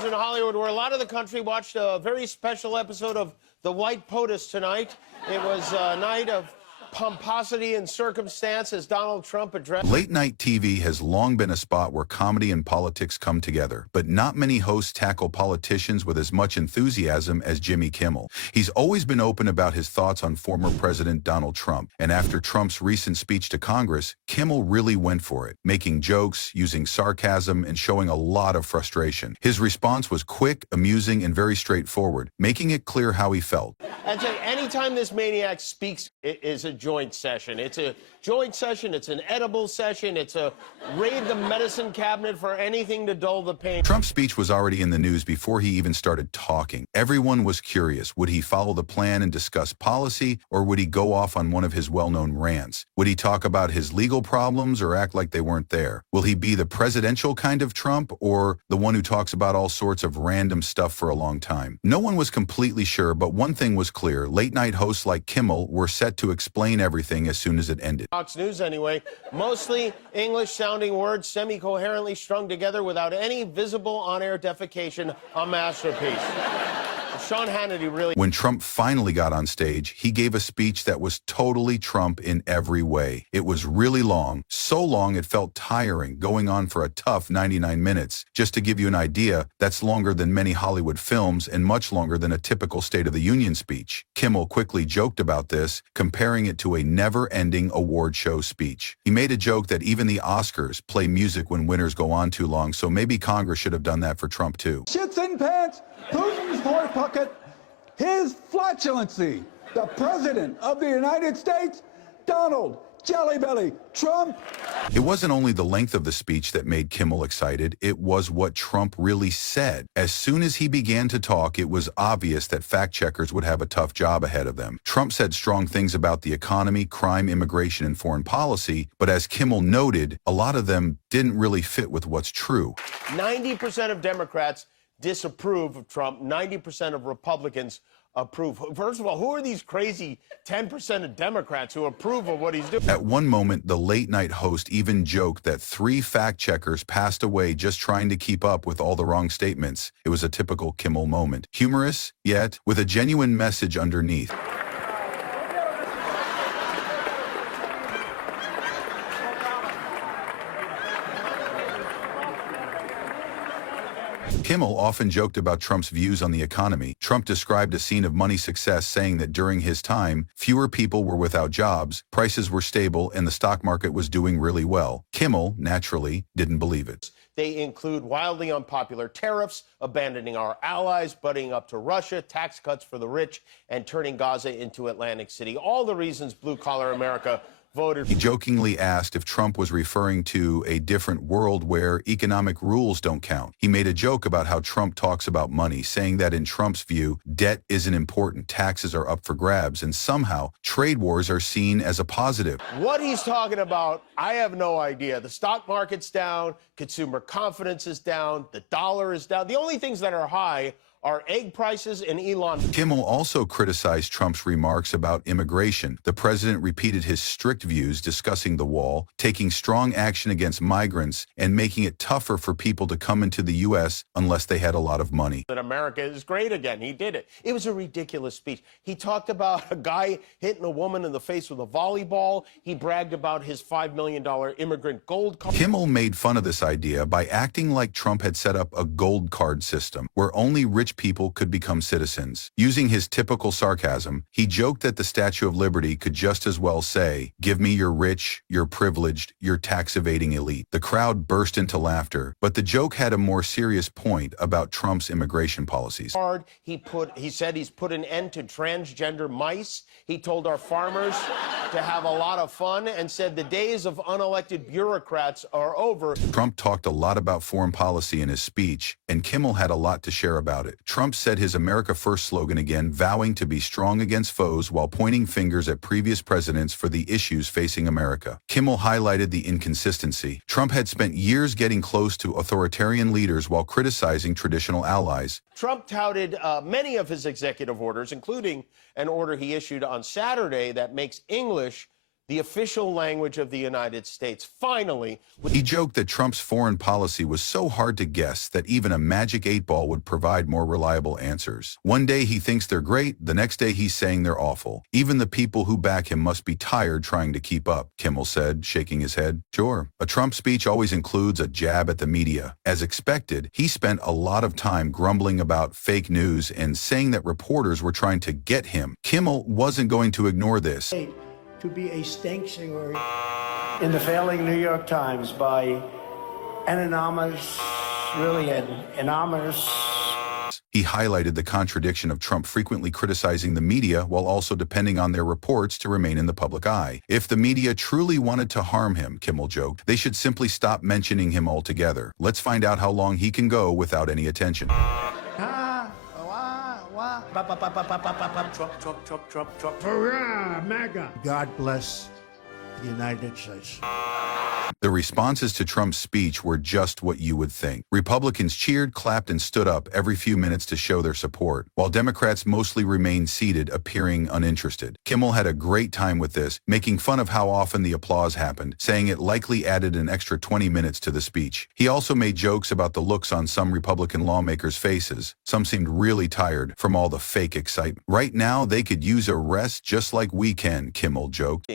headquarters in Hollywood, where a lot of the country watched a very special episode of The White POTUS tonight. It was a night of pomposity and circumstance as Donald Trump addressed. Late night TV has long been a spot where comedy and politics come together, but not many hosts tackle politicians with as much enthusiasm as Jimmy Kimmel. He's always been open about his thoughts on former President Donald Trump, and after Trump's recent speech to Congress, Kimmel really went for it, making jokes, using sarcasm, and showing a lot of frustration. His response was quick, amusing, and very straightforward, making it clear how he felt. And anytime this maniac speaks, it is a joint session. It's a joint session. It's an edible session. It's a raid the medicine cabinet for anything to dull the pain. Trump's speech was already in the news before he even started talking. Everyone was curious. Would he follow the plan and discuss policy, or would he go off on one of his well-known rants? Would he talk about his legal problems or act like they weren't there? Will he be the presidential kind of Trump, or the one who talks about all sorts of random stuff for a long time? No one was completely sure, but one thing was clear. Late-night hosts like Kimmel were set to explain everything as soon as it ended. Fox News, anyway. Mostly English-sounding words semi-coherently strung together without any visible on-air defecation. A masterpiece. Sean Hannity really... When Trump finally got on stage, he gave a speech that was totally Trump in every way. It was really long, so long it felt tiring, going on for a tough 99 minutes. Just to give you an idea, that's longer than many Hollywood films and much longer than a typical State of the Union speech. Kimmel quickly joked about this, comparing it to a never-ending award show speech. He made a joke that even the Oscars play music when winners go on too long, so maybe Congress should have done that for Trump too. Shits in pants, Putin's forward pocket, his flatulency, the President of the United States, Donald Jelly Belly Trump. It wasn't only the length of the speech that made Kimmel excited, it was what Trump really said. As soon as he began to talk, it was obvious that fact-checkers would have a tough job ahead of them. Trump said strong things about the economy, crime, immigration, and foreign policy, but as Kimmel noted, a lot of them didn't really fit with what's true. 90% of Democrats disapprove of Trump. 90% of Republicans approve. First of all, who are these crazy 10% of Democrats who approve of what he's doing? At one moment, the late-night host even joked that 3 fact-checkers passed away just trying to keep up with all the wrong statements. It was a typical Kimmel moment. Humorous, yet with a genuine message underneath. Kimmel often joked about Trump's views on the economy. Trump described a scene of money success, saying that during his time, fewer people were without jobs, prices were stable, and the stock market was doing really well. Kimmel, naturally, didn't believe it. They include wildly unpopular tariffs, abandoning our allies, buddying up to Russia, tax cuts for the rich, and turning Gaza into Atlantic City. All the reasons blue-collar America voted. He jokingly asked if Trump was referring to a different world where economic rules don't count. He made a joke about how Trump talks about money, saying that in Trump's view, debt isn't important, taxes are up for grabs, and somehow trade wars are seen as a positive. What he's talking about, I have no idea. The stock market's down, consumer confidence is down, the dollar is down. The only things that are high are egg prices and Elon. Kimmel also criticized Trump's remarks about immigration. The president repeated his strict views, discussing the wall, taking strong action against migrants, and making it tougher for people to come into the U.S. unless they had a lot of money. That America is great again. He did it. It was a ridiculous speech. He talked about a guy hitting a woman in the face with a volleyball. He bragged about his $5 million immigrant gold card. Kimmel made fun of this idea by acting like Trump had set up a gold card system where only rich people could become citizens. Using his typical sarcasm, he joked that the Statue of Liberty could just as well say, "Give me your rich, your privileged, your tax-evading elite." The crowd burst into laughter, but the joke had a more serious point about Trump's immigration policies. He said he's put an end to transgender mice. He told our farmers to have a lot of fun and said the days of unelected bureaucrats are over. Trump talked a lot about foreign policy in his speech, and Kimmel had a lot to share about it. Trump said his America First slogan again, vowing to be strong against foes while pointing fingers at previous presidents for the issues facing America. Kimmel highlighted the inconsistency. Trump had spent years getting close to authoritarian leaders while criticizing traditional allies. Trump touted many of his executive orders, including an order he issued on Saturday that makes English the official language of the United States. Finally, He joked that Trump's foreign policy was so hard to guess that even a magic 8-ball would provide more reliable answers. One day he thinks they're great, the next day he's saying they're awful. Even the people who back him must be tired trying to keep up, Kimmel said, shaking his head. Sure, a Trump speech always includes a jab at the media. As expected, he spent a lot of time grumbling about fake news and saying that reporters were trying to get him. Kimmel wasn't going to ignore this. To be a sanctuary in the failing New York Times by an anonymous, He highlighted the contradiction of Trump frequently criticizing the media while also depending on their reports to remain in the public eye. If the media truly wanted to harm him, Kimmel joked, they should simply stop mentioning him altogether. Let's find out how long he can go without any attention. Trump. Hurrah, MAGA. God bless the United States. The responses to Trump's speech were just what you would think. Republicans cheered, clapped, and stood up every few minutes to show their support, while Democrats mostly remained seated, appearing uninterested. Kimmel had a great time with this, making fun of how often the applause happened, saying it likely added an extra 20 minutes to the speech. He also made jokes about the looks on some Republican lawmakers' faces. Some seemed really tired from all the fake excitement. Right now, they could use a rest just like we can, Kimmel joked.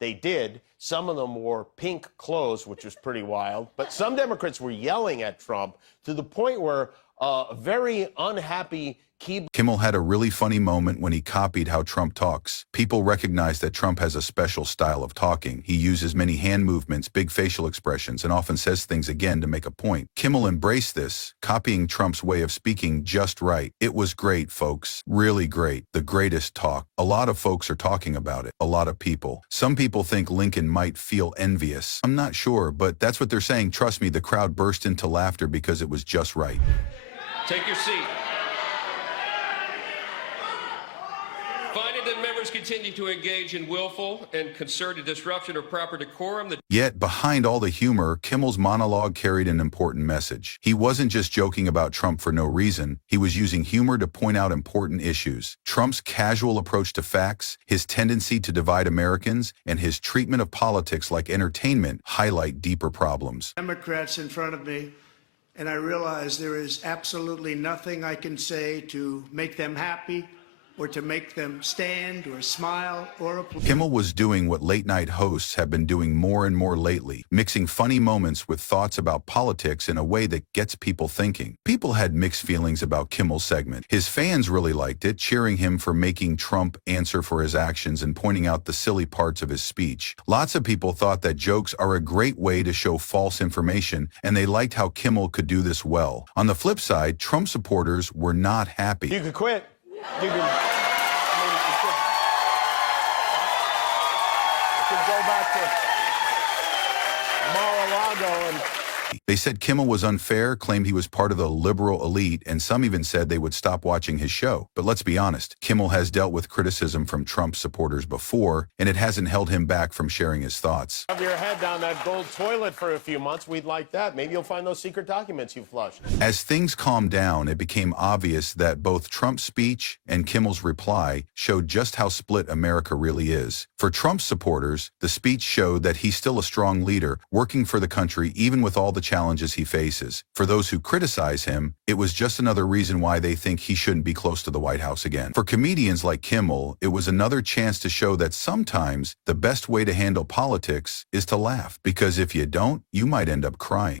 They did. Some of them wore pink clothes, which was pretty wild. But some Democrats were yelling at Trump to the point where a very unhappy Kimmel had a really funny moment when he copied how Trump talks. People recognize that Trump has a special style of talking. He uses many hand movements, big facial expressions, and often says things again to make a point. Kimmel embraced this, copying Trump's way of speaking just right. It was great, folks. Really great. The greatest talk. A lot of folks are talking about it. A lot of people. Some people think Lincoln might feel envious. I'm not sure, but that's what they're saying. Trust me, the crowd burst into laughter because it was just right. Take your seat. Finding that members continue to engage in willful and concerted disruption of proper decorum. Yet, behind all the humor, Kimmel's monologue carried an important message. He wasn't just joking about Trump for no reason. He was using humor to point out important issues. Trump's casual approach to facts, his tendency to divide Americans, and his treatment of politics like entertainment highlight deeper problems. Democrats in front of me, and I realize there is absolutely nothing I can say to make them happy, or to make them stand or smile or applaud. Kimmel was doing what late-night hosts have been doing more and more lately, mixing funny moments with thoughts about politics in a way that gets people thinking. People had mixed feelings about Kimmel's segment. His fans really liked it, cheering him for making Trump answer for his actions and pointing out the silly parts of his speech. Lots of people thought that jokes are a great way to show false information, and they liked how Kimmel could do this well. On the flip side, Trump supporters were not happy. You could quit. You could go back to Mar-a-Lago and... They said Kimmel was unfair, claimed he was part of the liberal elite, and some even said they would stop watching his show. But let's be honest, Kimmel has dealt with criticism from Trump supporters before, and it hasn't held him back from sharing his thoughts. Have your head down that gold toilet for a few months. We'd like that. Maybe you'll find those secret documents you flushed. As things calmed down, it became obvious that both Trump's speech and Kimmel's reply showed just how split America really is. For Trump's supporters, the speech showed that he's still a strong leader, working for the country even with all the challenges he faces. For those who criticize him, it was just another reason why they think he shouldn't be close to the White House again. For comedians like Kimmel, it was another chance to show that sometimes the best way to handle politics is to laugh, because if you don't, you might end up crying.